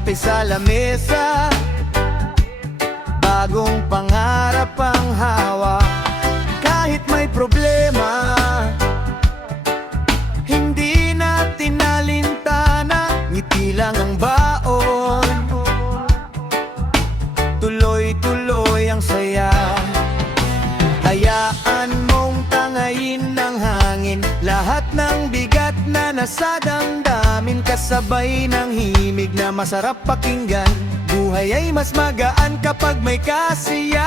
kape sa lamesa, bagong pangarap ang hawak. Kahit may problema, hindi natin alintana, ngiti lang ang baon. Tuloy-tuloy ang saya, hayaan mong tangayin ng hangin lahat ng bigat na nasa damdamin, kasabay ng himig na masarap pakinggan. Buhay ay mas magaan kapag may kasiyahan.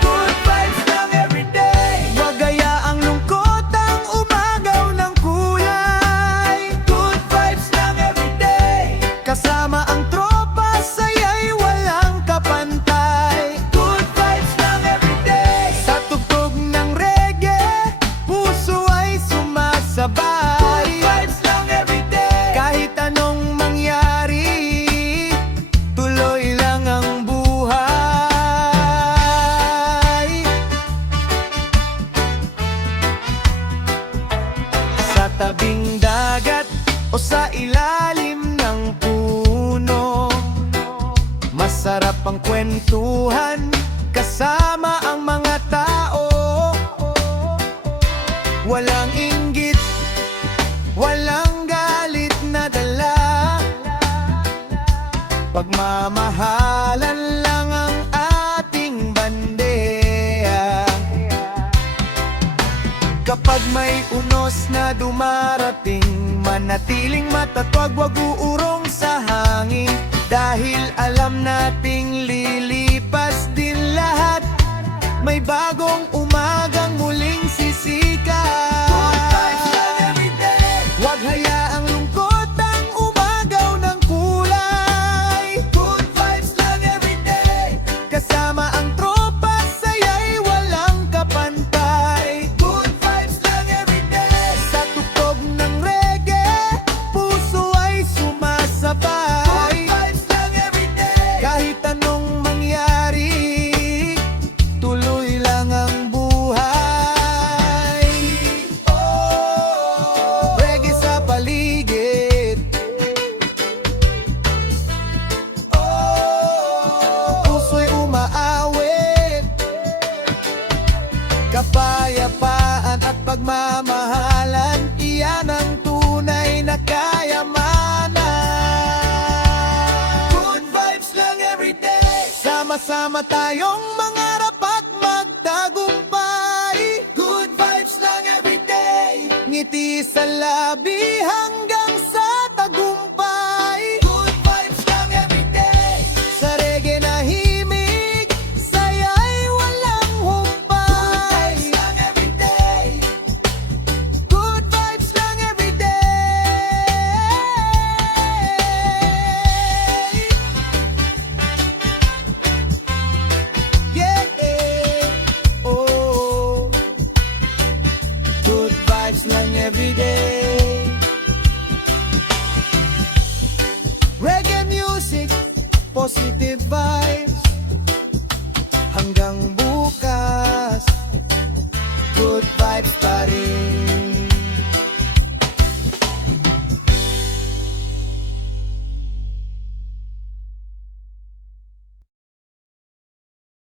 Good vibes lang everyday, wag hayaang lungkot ang umagaw ng kulay. Good vibes lang everyday, kasama ang tropa, saya'y walang kapantay. Good vibes lang everyday, sa tugtog ng reggae, puso ay sumasabay. Good vibes lang everyday, kahit anong mangyari, tuloy lang ang buhay. Sa tabing dagat o sa ilalim ng puno, masarap ang kwentuhan kasama ang mga tao. Walang inggit, walang galit na dala, pagmamahalan lang ang ating bandeya. Kapag may unos na dumarating, manatiling matatwag, wag uurong sa hangin, dahil alam nating lilipas din lahat. May bagong umagang muling sisikat. Good vibes lang everyday, wag hayaang lungkot ang umagaw ng kulay. Good vibes lang everyday, kasama ang tropa, saya'y walang kapantay. Good vibes lang everyday, sa tugtog ng reggae, puso ay sumasabay. Good vibes lang everyday, kahit anong mangyari, tuloy lang ang buhay. Oh, reggae sa paligid, oh, puso'y umaawit, kapayapaan at pagmamahalan, iyan ang tunay na kayamanan. Good vibes lang everyday, sama-sama tayong mangarap at magtagumpay. Good vibes lang everyday, ngiti sa labi hanggang sa tagumpay. Good vibes lang everyday, sa reggae na himig, saya'y walang humpay. Good vibes lang everyday, good vibes lang everyday. Yeah, oh, good vibes lang everyday. Reggae music, positive vibes, hanggang bukas, good vibes pa rin.